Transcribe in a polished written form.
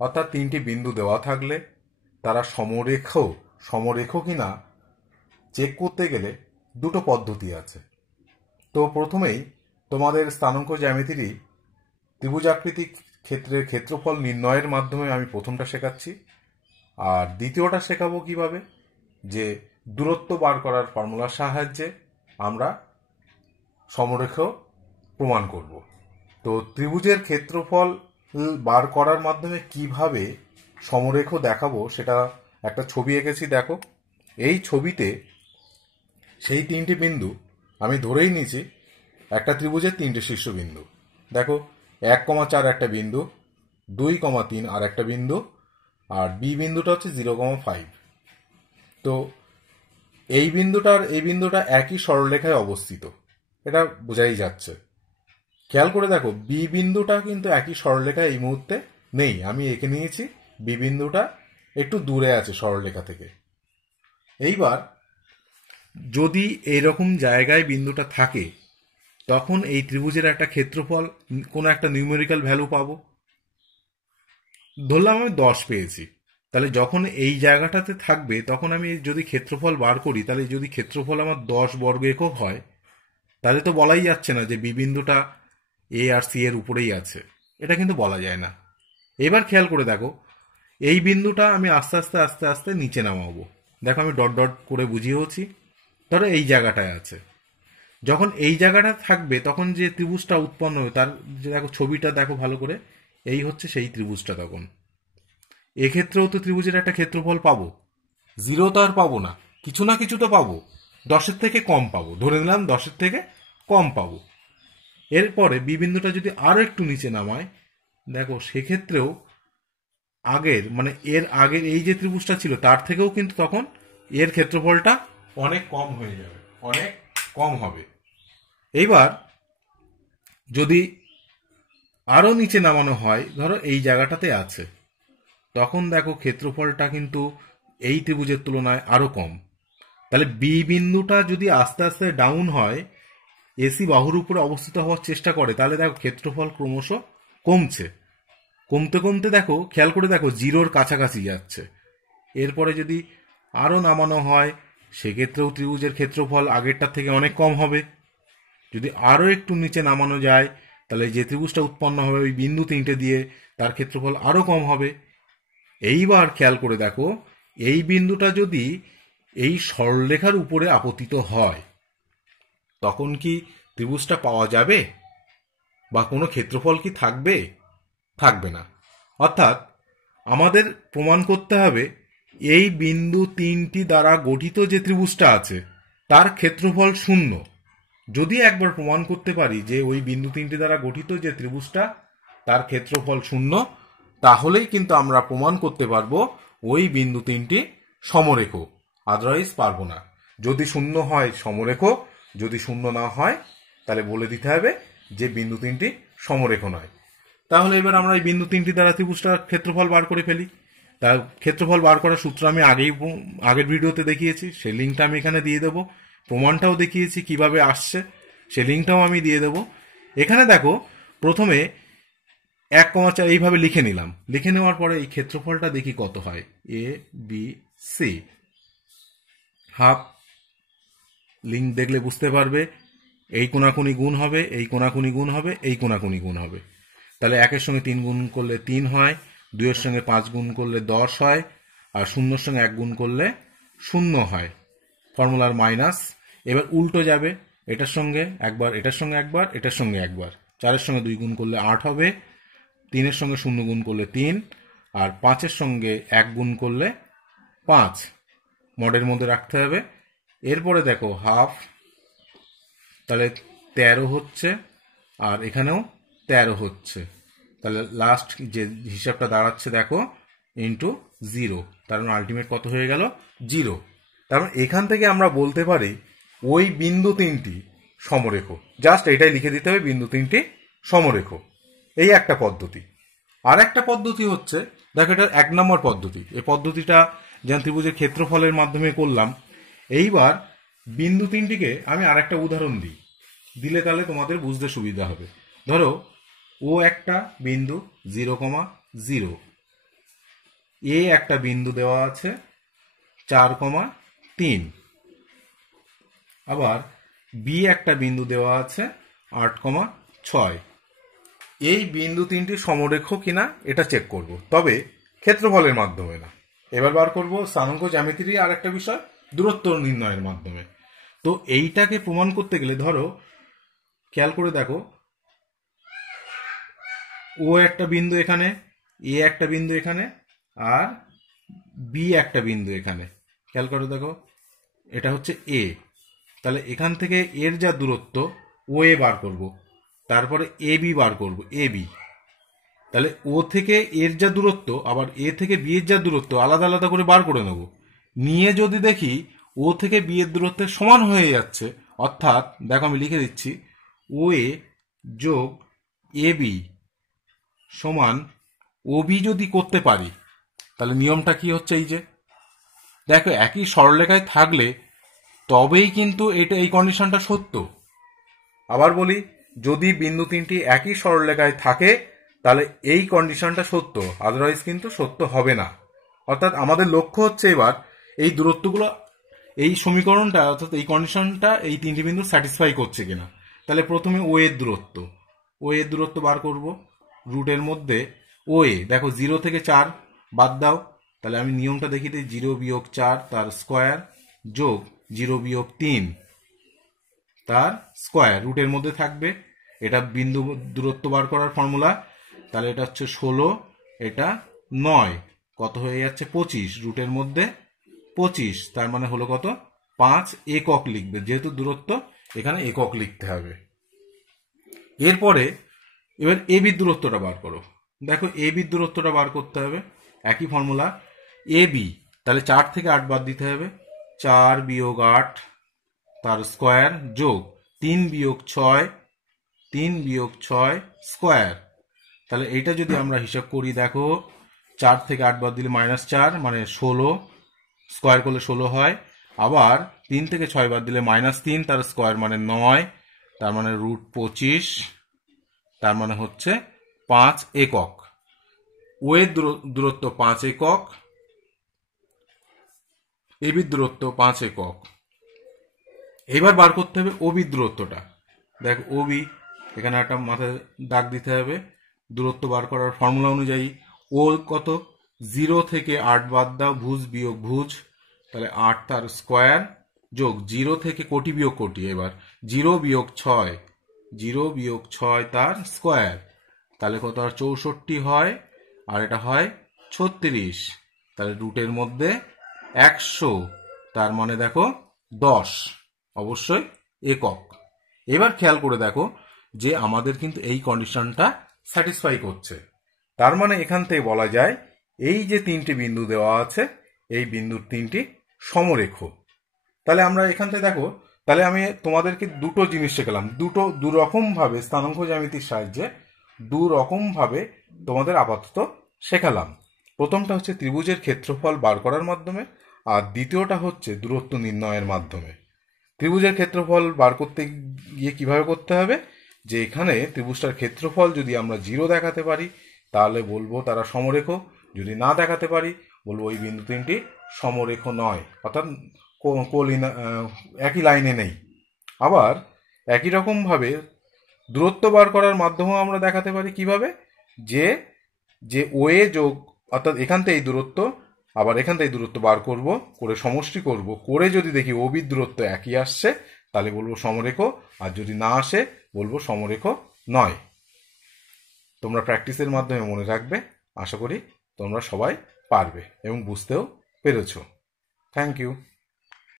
অর্থাৎ তিনটি বিন্দু দেওয়া থাকলে তারা সমরেখ কিনা চেক করতে গেলে দুটো পদ্ধতি আছে। তো প্রথমেই তোমাদের স্থানাঙ্ক জ্যামিতিরই ত্রিভুজাকৃতিক ক্ষেত্রের ক্ষেত্রফল নির্ণয়ের মাধ্যমে আমি প্রথমটা শেখাচ্ছি, আর দ্বিতীয়টা শেখাবো কিভাবে যে দূরত্ব বার করার ফর্মুলার সাহায্যে আমরা সমরেখ প্রমাণ করব। তো ত্রিভুজের ক্ষেত্রফল বার করার মাধ্যমে কিভাবে সমরেখ দেখাবো সেটা একটা ছবি এঁকেছি। দেখো, এই ছবিতে সেই তিনটি বিন্দু আমি ধরেই নিয়েছি একটা ত্রিভুজের তিনটে শীর্ষবিন্দু। দেখো, 1,4 একটা বিন্দু, 2,3 আর একটা বিন্দু, আর বি বিন্দুটা হচ্ছে 0,5। তো এই বিন্দুটা একই সরলরেখায় অবস্থিত, এটা বোঝাই যাচ্ছে। খেয়াল করে দেখো, বি বিন্দুটা কিন্তু একই সরলরেখায় এই মুহূর্তে নেই, আমি এঁকে নিয়েছি। বি বিন্দুটা একটু দূরে আছে সরলরেখা থেকে। এইবার যদি এইরকম জায়গায় বিন্দুটা থাকে তখন এই ত্রিভুজের একটা ক্ষেত্রফল, কোনো একটা নিউমেরিক্যাল ভ্যালু পাবো। ধরলাম আমি 10 পেয়েছি, তাহলে যখন এই জায়গাটাতে থাকবে তখন আমি যদি ক্ষেত্রফল বার করি, তাহলে যদি ক্ষেত্রফল আমার 10 বর্গ একক হয়, তাহলে তো বলাই যাচ্ছে না যে বি বিন্দুটা এ আর সি এর উপরেই আছে, এটা কিন্তু বলা যায় না। এবার খেয়াল করে দেখো, এই বিন্দুটা আমি আস্তে আস্তে আস্তে আস্তে নিচে নামাবো। দেখো, আমি ডট ডট করে বুঝিয়েছি। ধরো এই জায়গাটায় আছে, যখন এই জায়গাটা থাকবে তখন যে ত্রিভুজটা উৎপন্ন হবে তার দেখো ছবিটা দেখো ভালো করে, এই হচ্ছে সেই ত্রিভুজটা। তখন এক্ষেত্রেও তো ত্রিভুজের একটা ক্ষেত্রফল পাবো, 0 তো আর পাবো না, কিছু না কিছু তো পাবো, 10-এর থেকে কম পাবো, ধরে নিলাম 10-এর থেকে কম পাবো। এরপরে বি বিন্দুটা যদি আরো একটু নিচে নামায়, দেখো সেক্ষেত্রেও এর আগের এই যে ত্রিভুজটা ছিল তার থেকেও কিন্তু তখন এর ক্ষেত্রফলটা অনেক কম হয়ে যাবে, অনেক কম হবে। এইবার যদি আরো নিচে নামানো হয়, ধরো এই জায়গাটাতে আছে, তখন দেখো ক্ষেত্রফলটা কিন্তু এই ত্রিভুজের তুলনায় আরো কম। তাহলে বি বিন্দুটা যদি আস্তে আস্তে ডাউন হয়, এসি বাহুর উপরে অবস্থিত হওয়ার চেষ্টা করে, তাহলে দেখো ক্ষেত্রফল ক্রমশ কমছে। কমতে কমতে দেখো, খেয়াল করে দেখো, 0-র কাছাকাছি যাচ্ছে। এরপরে যদি আরো নামানো হয়, সেক্ষেত্রেও ত্রিভুজের ক্ষেত্রফল আগেরটার থেকে অনেক কম হবে। যদি আরো একটু নিচে নামানো যায়, তাহলে যে ত্রিভুজটা উৎপন্ন হবে ওই বিন্দু তিনটে দিয়ে, তার ক্ষেত্রফল আরো কম হবে। এইবার খেয়াল করে দেখো, এই বিন্দুটা যদি এই সরলরেখার উপরে আপতিত হয়, তখন কি ত্রিভুজটা পাওয়া যাবে বা কোনো ক্ষেত্রফল কি থাকবে? থাকবে না। অর্থাৎ আমাদের প্রমাণ করতে হবে এই বিন্দু তিনটি দ্বারা গঠিত যে ত্রিভুজটা আছে তার ক্ষেত্রফল 0। যদি একবার প্রমাণ করতে পারি যে ওই বিন্দু তিনটি দ্বারা গঠিত যে ত্রিভুজটা তার ক্ষেত্রফল 0, তাহলেই কিন্তু আমরা প্রমাণ করতে পারবো ওই বিন্দু তিনটি সমরেখ। আদারওয়াইজ পারবো না। যদি 0 হয় সমরেখ, যদি 0 না হয় তাহলে বলে দিতে হবে যে বিন্দু তিনটি সমরেখ নয়। তাহলে এবার আমরা এই বিন্দু তিনটি দ্বারা ত্রিভুজটার ক্ষেত্রফল বার করে ফেলি। তার ক্ষেত্রফল বার করার সূত্র আমি আগের ভিডিওতে দেখিয়েছি, সেই লিঙ্কটা আমি এখানে দিয়ে দেবো। প্রমাণটাও দেখিয়েছি কিভাবে আসছে, সেই লিঙ্কটাও আমি দিয়ে দেবো। এখানে দেখো, প্রথমে 1,4 এইভাবে লিখে নিলাম। লিখে নেওয়ার পরে এই ক্ষেত্রফলটা দেখি কত হয়। A B C, half. Link দেখলে বুঝতে পারবে, এই কোনাকুনি গুণ হবে, এই কোনাকুনি গুণ হবে, এই কোনাকুনি গুণ হবে। তাহলে 1-এর সঙ্গে 3 গুণ করলে 3 হয়, 2-এর সঙ্গে 5 গুণ করলে 10 হয়, আর 0-এর সঙ্গে 1 গুণ করলে 0 হয়। ফর্মুলার মাইনাস। এবার উল্টো যাবে, এটার সঙ্গে একবার, এটার সঙ্গে একবার, এটার সঙ্গে একবার। 4-এর সঙ্গে 2 গুণ করলে 8 হবে, 3-এর সঙ্গে 0 গুণ করলে 3, আর 5-এর সঙ্গে 1 গুণ করলে 5। মডের মধ্যে রাখতে হবে। এরপরে দেখো হাফ, তাহলে 13 হচ্ছে, আর এখানেও 13 হচ্ছে। তাহলে লাস্ট যে হিসাবটা দাঁড়াচ্ছে দেখো, ইন্টু 0, তার মানে আলটিমেট কত হয়ে গেল? 0। তার মানে এখান থেকে আমরা বলতে পারি ওই বিন্দু তিনটি সমরেখ। জাস্ট এটাই লিখে দিতে হবে, বিন্দু তিনটি সমরেখ। এই একটা পদ্ধতি। আর একটা পদ্ধতি হচ্ছে, দেখো এটা 1 নম্বর পদ্ধতি। এই পদ্ধতিটা যেমন ত্রিভুজের ক্ষেত্রফলের মাধ্যমে করলাম। এইবার বিন্দু তিনটিকে আমি আর একটা উদাহরণ দিলে তাহলে তোমাদের বুঝতে সুবিধা হবে। ধরো ও একটা বিন্দু 0,0, এ একটা বিন্দু দেওয়া আছে 4,3, আবার বি একটা বিন্দু দেওয়া আছে 8,6। এই বিন্দু তিনটি সমরেখ কিনা এটা চেক করব, তবে ক্ষেত্রফলের মাধ্যমে না। এবার বার করব স্থানাঙ্ক জ্যামিতিরই আর একটা বিষয়, দূরত্ব নির্ণয়ের মাধ্যমে। তো এইটাকে প্রমাণ করতে গেলে ধরো খেয়াল করে দেখো, ও একটা বিন্দু এখানে, এ একটা বিন্দু এখানে, আর বি একটা বিন্দু এখানে। খেয়াল করে দেখো, এটা হচ্ছে এ, তাহলে এখান থেকে এর যা দূরত্ব ও এ বার করব, তারপরে এ বি বার করব, এ বি। তাহলে ও থেকে এর যা দূরত্ব আবার এ থেকে বি এর যা দূরত্ব আলাদা আলাদা করে বার করে নেব। নিয়ে যদি দেখি ও থেকে বি এর দূরত্বের সমান হয়ে যাচ্ছে, অর্থাৎ দেখো আমি লিখে দিচ্ছি, ও এ যোগ এ বি সমান ও বি যদি করতে পারি, তাহলে নিয়মটা কি হচ্ছে, এই যে দেখো একই সরলরেখায় থাকলে তবেই কিন্তু এটা এই কন্ডিশনটা সত্য। আবার বলি, যদি বিন্দু তিনটি একই সরলরেখায় থাকে তাহলে এই কন্ডিশনটা সত্য, আদারওয়াইজ কিন্তু সত্য হবে না। অর্থাৎ আমাদের লক্ষ্য হচ্ছে এবার এই দূরত্বগুলো, এই সমীকরণটা অর্থাৎ এই কন্ডিশনটা এই তিনটি বিন্দু স্যাটিসফাই করছে কিনা। তাহলে প্রথমে ও এর দূরত্ব, ও এর দূরত্ব বার করব। রুটের মধ্যে ও এ দেখো 0 থেকে 4 বাদ দাও, তাহলে আমি নিয়মটা দেখি দিই, 0 বিয়োগ 4 তার স্কোয়ার যোগ 0 বিয়োগ 3 তার স্কোয়ার, রুটের মধ্যে থাকবে। এটা বিন্দু দূরত্ব বার করার ফর্মুলা। তাহলে এটা হচ্ছে 16, এটা 9, কত হয়ে যাচ্ছে 25, রুটের মধ্যে 25, তার মানে হলো কত 5 একক লিখবে, যেহেতু দূরত্ব এখানে একক লিখতে হবে। এরপরে এবার এ বি দূরত্বটা বার করো। দেখো এ বি দূরত্বটা বার করতে হবে, একই ফর্মুলা, এ বি। তাহলে 4 থেকে 8 বাদ দিতে হবে, 4 বিয়োগ 8 তার স্কোয়ার যোগ 3 বিয়োগ 6, 3 বিয়োগ 6 স্কোয়ার। তাহলে এইটা যদি আমরা হিসাব করি, দেখো 4 থেকে 8 বাদ দিলে -4 মানে 16, স্কোয়ার করলে 16 হয়। আবার 3 থেকে 6 বাদ দিলে -3 তার স্কোয়ার মানে 9, তার মানে রুট 25, তার মানে হচ্ছে 5 একক। ও এর দূরত্ব 5 একক, এ বির দূরত্ব 5 একক। এবার বার করতে হবে ও বির দূরত্বটা। দেখ ও বি, এখানে একটা মাথায় দাগ দিতে হবে। দূরত্ব বার করার ফর্মুলা অনুযায়ী ও কত, 0 থেকে 8 বাদ দাও, ভুজ বিয়োগ ভুজ, তাহলে 8 তার স্কোয়ার যোগ 0 থেকে কোটি বিয়োগ কোটি, এবার 0 বিয়োগ 6, 0 বিয়োগ 6 তার স্কোয়ার, তাহলে কত আর 64 হয়, আর এটা হয় 36, তাহলে রুটের মধ্যে 100, তার মানে দেখো 10, অবশ্যই একক। এবার খেয়াল করে দেখো যে আমাদের কিন্তু এই কন্ডিশনটা স্যাটিসফাই করছে, তার মানে এখান থেকে বলা যায় এই যে তিনটি বিন্দু দেওয়া আছে এই বিন্দুর তিনটি সমরেখ। তাহলে আমরা এখান থেকে দেখো, তাহলে আমি তোমাদেরকে দুটো জিনিস শেখালাম, দুরকম ভাবে স্থানাঙ্ক জ্যামিতির সাহায্যে দুরকম ভাবে তোমাদের আপাতত শেখালাম। প্রথমটা হচ্ছে ত্রিভুজের ক্ষেত্রফল বার করার মাধ্যমে, আর দ্বিতীয়টা হচ্ছে দূরত্ব নির্ণয়ের মাধ্যমে। ত্রিভুজের ক্ষেত্রফল বার করতে গিয়ে কিভাবে করতে হবে, যে এখানে ত্রিভুজটার ক্ষেত্রফল যদি আমরা 0 দেখাতে পারি তাহলে বলবো তারা সমরেখ, যদি না দেখাতে পারি বলবো ওই বিন্দু তিনটি সমরেখ নয়, অর্থাৎ একই লাইনে নেই। আবার একই রকম ভাবে দূরত্ব বার করার মাধ্যমেও আমরা দেখাতে পারি, কিভাবে, যে যে ও এ যোগ, অর্থাৎ এখান থেকে এই দূরত্ব আবার এখান থেকে দূরত্ব বার করব, করে সমষ্টি করব, করে যদি দেখি ও বির দূরত্ব একই আসছে তাহলে বলবো সমরেখ, আর যদি না আসে বলবো সমরেখ নয়। তোমরা প্র্যাকটিসের মাধ্যমে মনে রাখবে, আশা করি তোমরা সবাই পারবে এবং বুঝতেও পেরেছো। Thank you.